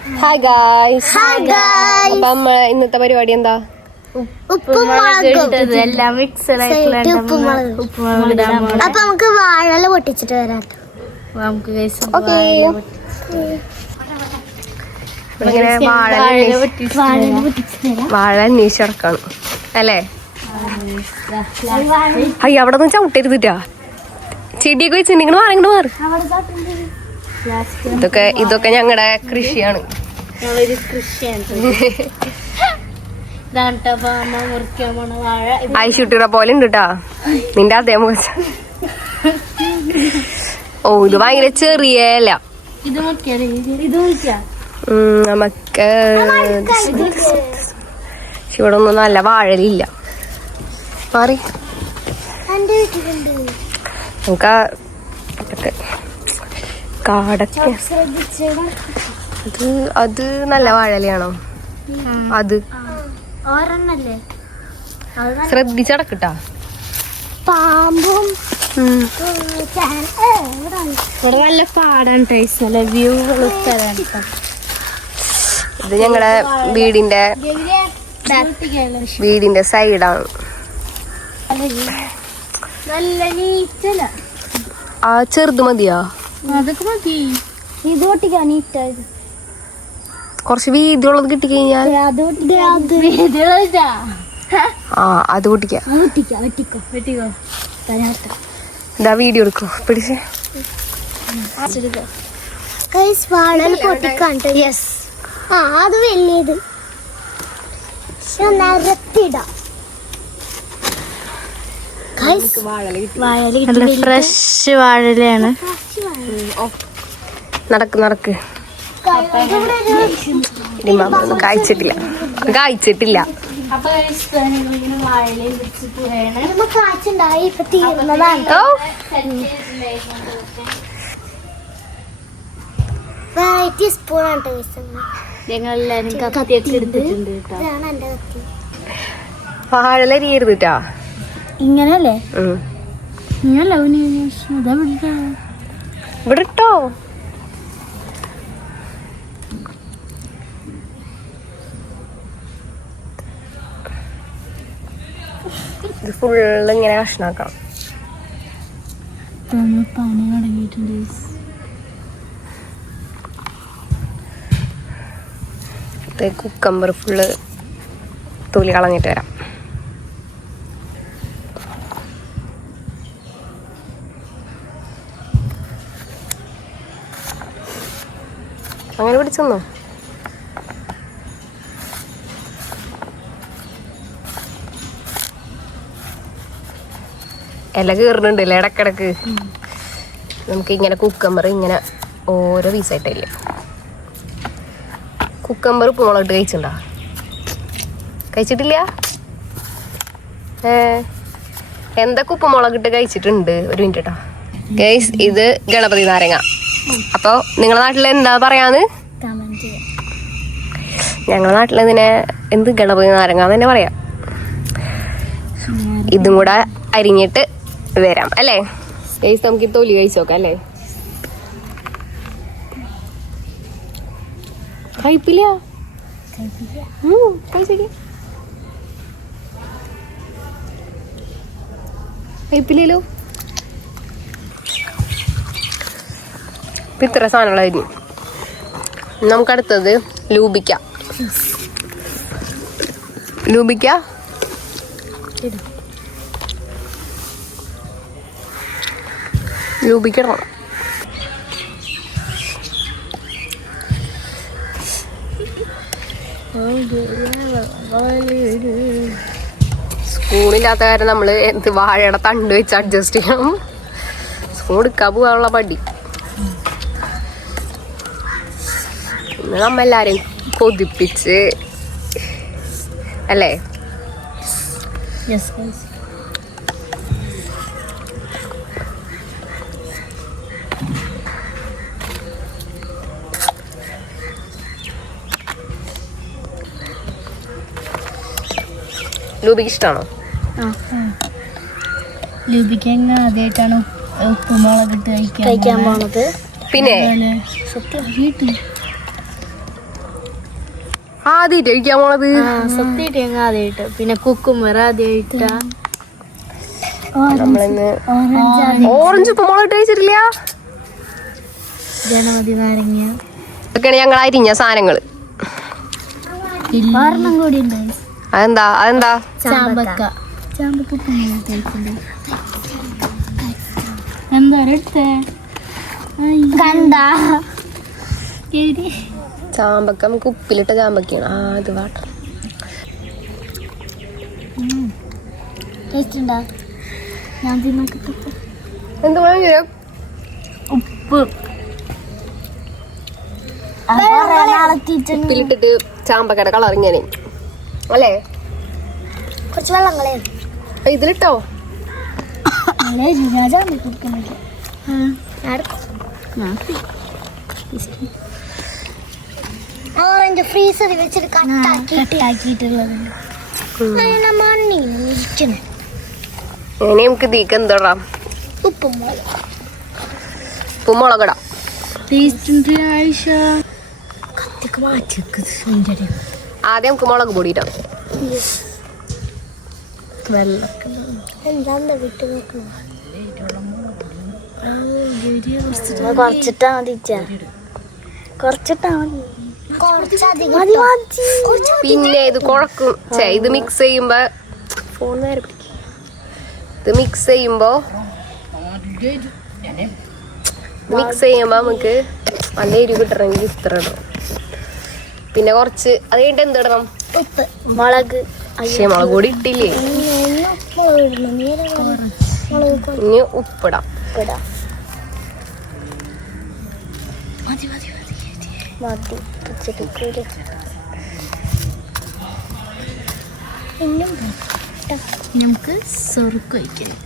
Hi guys hi guys അപ്പം നമ്മളെ ഇന്നത്തെ പരിപാടി എന്താ? ഉപ്പും മുളകും എല്ലാം മിക്സ് അപ്പൊ നമുക്ക് വാഴല പൊട്ടിച്ചിട്ട് വരാം. നമുക്ക് guys ഓക്കെ ഇങ്ങനെ വാഴ വാഴ അന്വേഷിച്ചടക്കാണ് അല്ലേ? അയ്യ അവിടെ നിന്ന് ചവിട്ടരുതിട്ടാ ചെടിയൊക്കെ വെച്ചിട്ടുണ്ടെങ്കിൽ മാറിങ്ങോട്ട് മാറി. ഇതൊക്കെ ഇതൊക്കെ ഞങ്ങളുടെ കൃഷിയാണ്. ഐശുട്ടിയുടെ പോലെ ഉണ്ട് കേട്ടാ നിന്റെ അതേ മോശ. ഓ ഇത് ഭയങ്കര ചെറിയല്ല നമുക്ക് ഇവിടെ ഒന്നും നല്ല വാഴലില്ല. മാറി നമുക്ക് കാടൊക്കെ. അത് അത് നല്ല വാഴലയാണോ അത്. ശ്രദ്ധിച്ചടക്കട്ടാ. പാമ്പും. ഇവിടെ നല്ല പാടാണ് ടൈസ് നല്ല വ്യൂ. ഇത് ഞങ്ങളുടെ വീടിന്റെ വീടിന്റെ സൈഡാണ്. നല്ല നീറ്റല. ആ ചെറുത് മതിയാ? അതൊക്കെ മതി. ഇത് പൊട്ടിക്കാൻ കുറച്ച് വീതിയുള്ളത് കിട്ടി കഴിഞ്ഞാൽ പൊട്ടിക്കാം അത് ഇതിലാ ആ അത് പൊട്ടിക്കാം ഇതാ വീഡിയോ എടുക്കോ പിടിച്ച്. പൊട്ടിക്കാണ്ട് യെസ് ആ അത് വലിയത്. ഞാൻ നിരത്തിടാം നല്ല ഫ്രഷ് വാഴലയാണ്. നടക്ക് നടക്ക്. കായ്ച്ചിട്ടില്ല. കായ്ച്ചിട്ടില്ല. വെറൈറ്റി സ്പൂൺ ആണ് കത്തിയൊക്കെ എടുത്തിട്ടുണ്ട് കേട്ടോ വാഴല ഇങ്ങനല്ലേ? ഇവിടെ ഇട്ടോ ഇത് ഫുള്ള് ഇങ്ങനെ ഭക്ഷണാക്കാം പനി ഇത് കുക്കമ്പർ ഫുള്ള് തൊലി കളഞ്ഞിട്ട് വരാം അങ്ങനെ പിടിച്ചെന്നോ ഇല കീറുന്നുണ്ട് അല്ലേ ഇടക്കിടക്ക്. നമുക്ക് ഇങ്ങനെ കുക്കമ്പർ ഇങ്ങനെ ഓരോ പീസായിട്ടില്ല കുക്കമ്പർ ഉപ്പുമുളകിട്ട് കഴിച്ചിട്ടുണ്ടോ? കഴിച്ചിട്ടില്ല? ഏ എന്തൊക്കെ ഉപ്പുമുളകിട്ട് കഴിച്ചിട്ടുണ്ട്? ഒരു മിനിറ്റ് കേട്ടോ ഗൈസ് ഇത് ഗണപതി നാരങ്ങ. അപ്പോൾ നിങ്ങളുടെ നാട്ടിൽ എന്താ പറയാന്ന്? ഞങ്ങളുടെ നാട്ടിൽ ഇതിനെ എന്ത് ഗണപതി നാരങ്ങ എന്ന് തന്നെ പറയാം. ഇതും കൂടെ അരിഞ്ഞിട്ട് വരാം അല്ലേ? ഗൈസ് നമുക്ക് ഈ തൊലി കഴിച്ചു നോക്കാം അല്ലേ? കഴിപ്പില്ല. കഴിപ്പില്ലല്ലോ ഇത്ര സാധനങ്ങളായിരുന്നു നമുക്ക് അടുത്തത് ലൂബിക്ക ലൂബിക്ക ലൂബിക്ക ഇടണം. സ്പൂണില്ലാത്ത കാരണം നമ്മൾ എന്ത് വാഴയുടെ തണ്ട് വെച്ച് അഡ്ജസ്റ്റ് ചെയ്യണം. സ്കൂൾ എടുക്കാൻ പോകാനുള്ള പടി ഇന്ന് നമ്മെല്ലാരെയും കൊതിപ്പിച്ച് അല്ലേ? ലൂബിക്ക് ഇഷ്ടമാണോ ലൂബിക്കാൻ ആദ്യമായിട്ടാണ് ഉപ്പുമുളകിട്ട് കഴിക്കാൻ കഴിക്കാൻ പോണത്? പിന്നെ? സത്യം വീട്ടിൽ ആദ്യമായിട്ട് കഴിക്കാൻ പോണത്. സത്യമായിട്ട് ഞങ്ങൾ ആദ്യമായിട്ട് പിന്നെ കുക്കും ആദ്യമായിട്ട നമ്മളിന്ന് ഓറഞ്ച് ഉപ്പുമുളക് കഴിച്ചിട്ടില്ല? ജനമതി നാരങ്ങ. ഇതൊക്കെയാണ് ഞങ്ങൾ അരിഞ്ഞ സാധനങ്ങൾ ഒരെണ്ണം കൂടി ഉണ്ട്. അതെന്താ? അതെന്താ? ചാമ്പക്ക. ചാമ്പക്ക. എന്താ കണ്ട. ചാമ്പക്ക നമുക്ക് ഉപ്പിലിട്ട ചാമ്പക്കയാണ്. ആ ഇത് വാട്ട ഞാൻ ഉപ്പ്. ഉപ്പിലിട്ടിട്ട് ചാമ്പക്കയുടെ കളർ ഇങ്ങനെ. അല്ലേ? കുറച്ച് വെള്ളം കളയും. ഇതിലിട്ടോ? ഓറഞ്ച് ഫ്രീസറിൽ വെച്ചിട്ട് കട്ടാക്കി ആക്കിയിട്ടുള്ളത് അങ്ങനെ മണ്ണിൽ ഇരിക്കണം. ഇനി നമുക്ക് ഇതിക്ക് എന്തിടാം? ഉപ്പും ഉപ്പും മുളകിടാം ടേസ്റ്റ് ഉണ്ട് ആയിഷ. ആദ്യം നമുക്ക് മുളക് പൊടി ഇടാം കുറച്ചിട്ടാ മതി കുറച്ചിട്ടാ മതി. പിന്നെ ഇത് കുഴക്കും ഇത് മിക്സ് ചെയ്യുമ്പോ ഫോൺ നേരെ പിടിക്ക്. ഇത് മിക്സ് ചെയ്യുമ്പോ മിക്സ് ചെയ്യുമ്പോ നമുക്ക് നല്ല എരിവ് കിട്ടണമെങ്കിൽ ഇത്ര ഇടണം. പിന്നെ കുറച്ച് അത് കഴിഞ്ഞിട്ട് എന്ത് ഇടണം? മുളക് പക്ഷേ മുളക് കൂടി ഇട്ടില്ലേ? ഇനി ഉപ്പിടാം. മതി ഇച്ചിരി ഇനിയും നമുക്ക് സൊറുക്ക് വയ്ക്കാം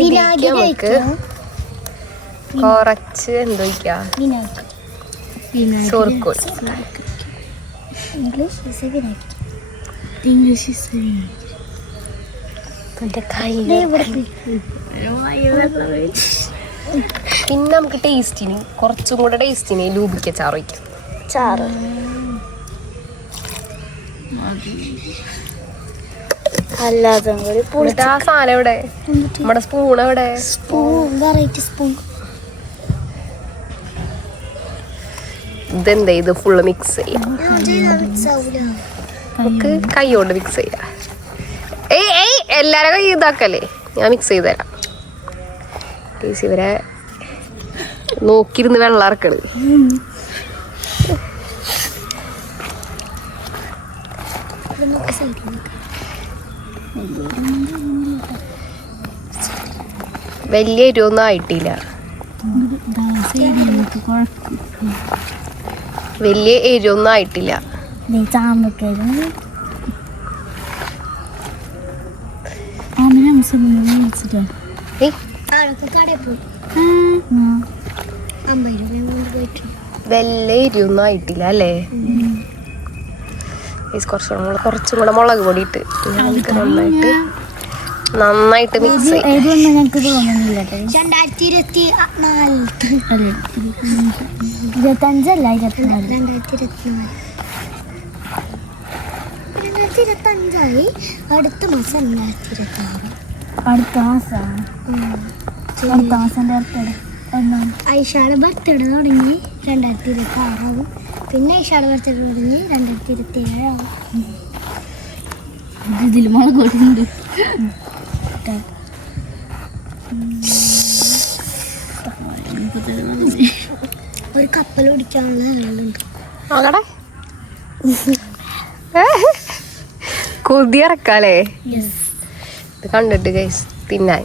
വിനാഗിരി നമുക്ക്. കുറച്ച് എന്ത് ചോർക്ക് ഇംഗ്ലീഷ് is a വിനാഗിരി. ഇംഗ്ലീഷ് പോയി. പിന്നെ നമുക്ക് ടേസ്റ്റിന് കുറച്ചും കൂടെ ടേസ്റ്റിന് ലൂബിക്ക ചാറ് വയ്ക്കാം. ചാറ്. അല്ലാതെ കൂടി എന്നിട്ട് ആ സാധനം എവിടെ? നമ്മുടെ സ്പൂൺ എവിടെ? സ്പൂൺ വെറൈറ്റി സ്പൂൺ ഇതെന്താ ഇത്? ഫുള്ള് മിക്സ് ചെയ്യാം. നമുക്ക് കൈ കൊണ്ട് മിക്സ് ചെയ്യാം. ഏയ് കൈ ഇതാക്കല്ലേ? ഞാൻ മിക്സ് ചെയ്ത് തരാം. ഇവരെ നോക്കിയിരുന്ന് വെള്ളം ഇറക്കണ് വലിയ എരിവൊന്നും ആയിട്ടില്ല. വലിയ എരിവൊന്നും ആയിട്ടില്ല. ചാമ്പക്കാരും എരിവൊന്നും ആയിട്ടില്ല അല്ലേ? കുറച്ചും കൂടെ കുറച്ചും കൂടെ മുളക് പൊടി ഇട്ട് നമുക്ക് നന്നായിട്ട് നന്നായിട്ട് മിക്സ് രണ്ടായിരത്തി ഇരുപത്തി നാലിലത്തെ ഇരുപത്തഞ്ചല്ല ഇരുപത്തിനാല് രണ്ടായിരത്തി ഇരുപത്തിനാല്. രണ്ടായിരത്തി ഇരുപത്തി അടുത്ത മാസം രണ്ടായിരത്തി ഇരുപത്തി ആറ് അടുത്ത മാസം. മാസം ബർത്ത്ഡേ ഐഷാടെ ബർത്ത്ഡേ തുടങ്ങി രണ്ടായിരത്തി ഇരുപത്തി ആറാവും പിന്നെ ഐഷാടെ ബർത്ത്ഡേ തുടങ്ങി രണ്ടായിരത്തി ഇരുപത്തി ഏഴാവും ഇതിൽ മുളകൊടുണ്ട് ഒരു കപ്പൽ ഓടിക്കാനുള്ള ആളുണ്ട്. ഇത് കണ്ടിട്ട് ഗൈസ് തിന്നാൻ.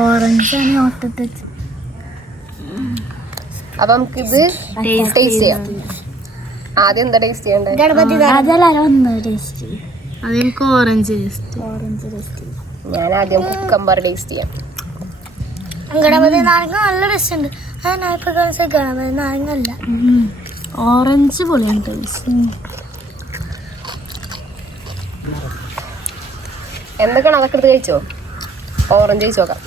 ഓറഞ്ച് ആണ് ഓട്ടത്ത് അപ്പൊ നമുക്കിത് ടേസ്റ്റ് ചെയ്യാം. ആദ്യം എന്താ ടേസ്റ്റ് ചെയ്യണ്ടേ? അതെനിക്ക് ഓറഞ്ച് ഞാൻ ആദ്യം കുക്കമ്പർ ടേസ്റ്റ് ചെയ്യാം. ഗണപതി നാരങ്ങ നല്ല ടേസ്റ്റ് ഉണ്ട്. കാണിച്ച ഗണപതി നാരങ്ങ അല്ല. ഓറഞ്ച് പൊളിയാണ് ടേസ്റ്റ് എന്തൊക്കെയാണ് അതൊക്കെ എടുത്ത് കഴിച്ചോ? ഓറഞ്ച് കഴിച്ചു നോക്കാം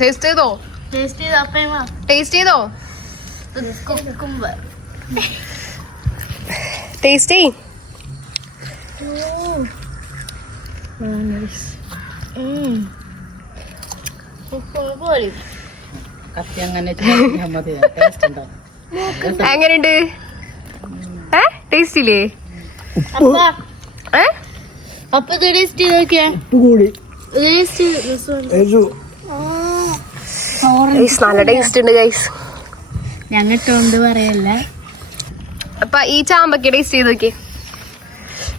ടേസ്റ്റ് ചെയ്തോ? ടേസ്റ്റ് ചെയ്ത് ടേസ്റ്റ് ചെയ്തോ? കുക്കുംബർ ടേസ്റ്റ് ചെയ് എങ്ങനെയുണ്ട്? ഏ? ടേസ്റ്റ് ഇല്ലേ? അപ്പ. ഏ? അപ്പൊ ഇത് ടേസ്റ്റ് നോക്കിയാ ഗൈസ് നല്ല ടേസ്റ്റ് ഉണ്ട് ഗൈസ് പറയല്ല. അപ്പൊ ഈ ചാമ്പക്ക ടേസ്റ്റ് ചെയ്ത് നോക്കി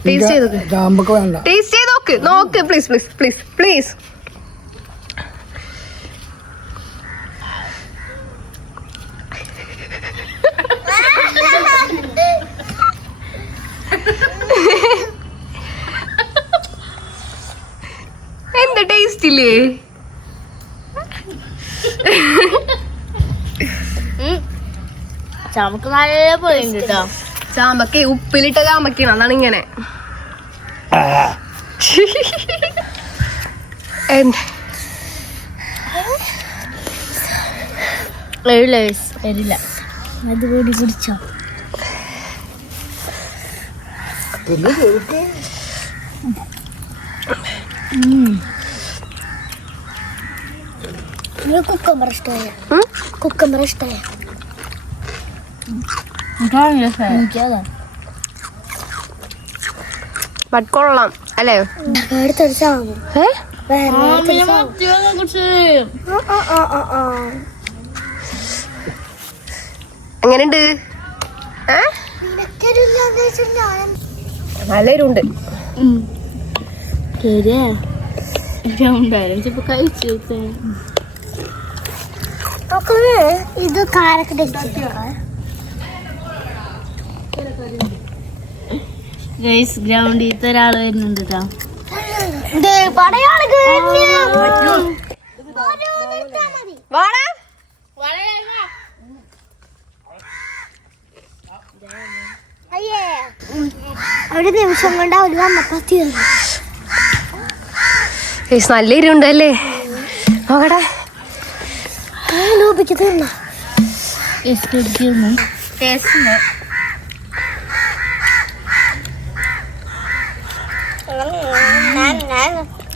ടേസ്റ്റ് ചെയ്ത് നോക്ക് ടേസ്റ്റ് ചെയ്ത് നോക്ക് നോക്ക് പ്ലീസ് പ്ലീസ് പ്ലീസ് പ്ലീസ് എന്താ ചാമ്പക്ക് നല്ല പോയിണ്ട് കേട്ടോ ചാമ്പക്ക ഉപ്പിലിട്ട ചാമ്പക്കാണ് അതാണ് ഇങ്ങനെ. വരില്ല വരില്ല. അത് കൂടി കുടിച്ചോ. പിന്നെ ചെറുക്ക് കുക്കമ്പർ ഇഷ്ടമായ? കുക്കമ്പർ ഇഷ്ടമായ കൊള്ളാം അല്ലേ. എങ്ങനെയുണ്ട്? നല്ല ഇരുണ്ട് ശരിയാ. ഉണ്ടായിരുന്നു കഴിച്ചു ഇത് കാരൊക്കെ ടേസ്റ്റ് ഗൈസ് ഗ്രൗണ്ടിൽ ഒരാൾ വരുന്നുണ്ട് കേട്ടോ ഒരു നിമിഷം കൊണ്ട് അവർ വന്നപ്പോ തീർന്നു. നല്ല ഇരുണ്ടല്ലേ? നോക്കട്ടെ ലൂപിക്ക് തീർന്ന ടേസ്റ്റ്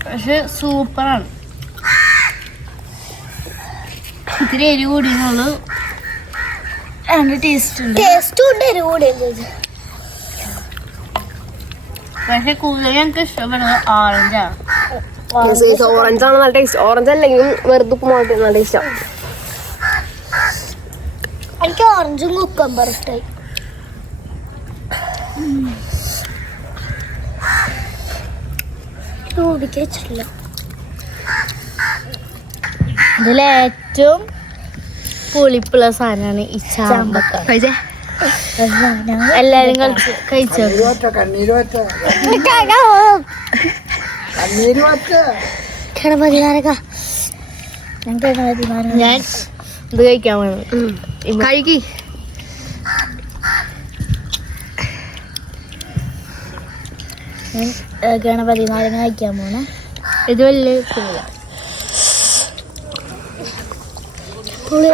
പക്ഷെ സൂപ്പറാണ്. ഇത്തിരി എരി കൂടിയുള്ളൂ ടേസ്റ്റ് ഉണ്ട്. പക്ഷെ കൂടുതൽ ഞങ്ങൾക്ക് ഇഷ്ടപ്പെടുന്നത് ഓറഞ്ചാണ് ഓറഞ്ച് ആണ് നല്ല ടേസ്റ്റ് ഓറഞ്ച് അല്ലെങ്കിൽ വെറുതെ ഉപ്പുമായിട്ട് നല്ല ടേസ്റ്റാണ് എനിക്ക് ഓറഞ്ചും കുക്കമ്പർ ഇഷ്ടമായി ലൂപിക്ക് വെച്ചിട്ടില്ല. ഇതിലേറ്റവും പുളിപ്പുള്ള സാധനമാണ് ഈ ചാമ്പക്ക. എല്ലാരും കഴിച്ചു ഞാൻ ഇത് കഴിക്കാൻ വേണം കഴുകി. ഗണപതി നാരങ്ങ കഴിക്കാൻ പോണേ. ഇത് വലിയ. പുളി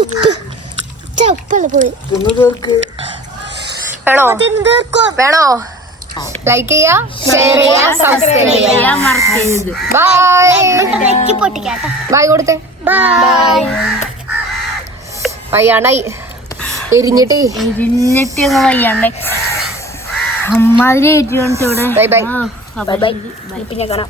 ഉപ്പ് ഉപ്പല്ല പോയി വേണോ? വേണോ? ലൈക്ക് ചെയ്യാ ഷെയർ ചെയ്യാ സബ്സ്ക്രൈബ് ചെയ്യാ. മറക്കരുത് ബൈ ബൈ കൊടുത്തേ. ബൈ വയ്യാണ്ടായി എരിഞ്ഞിട്ട് എരിഞ്ഞിട്ട്. അങ്ങ് വയ്യാണ്ട് അമ്മാതിരി ഏറ്റുകൊണ്ട് ഇവിടെ. ബൈ ബൈ ബൈ ബൈ പിന്നെ കാണാം.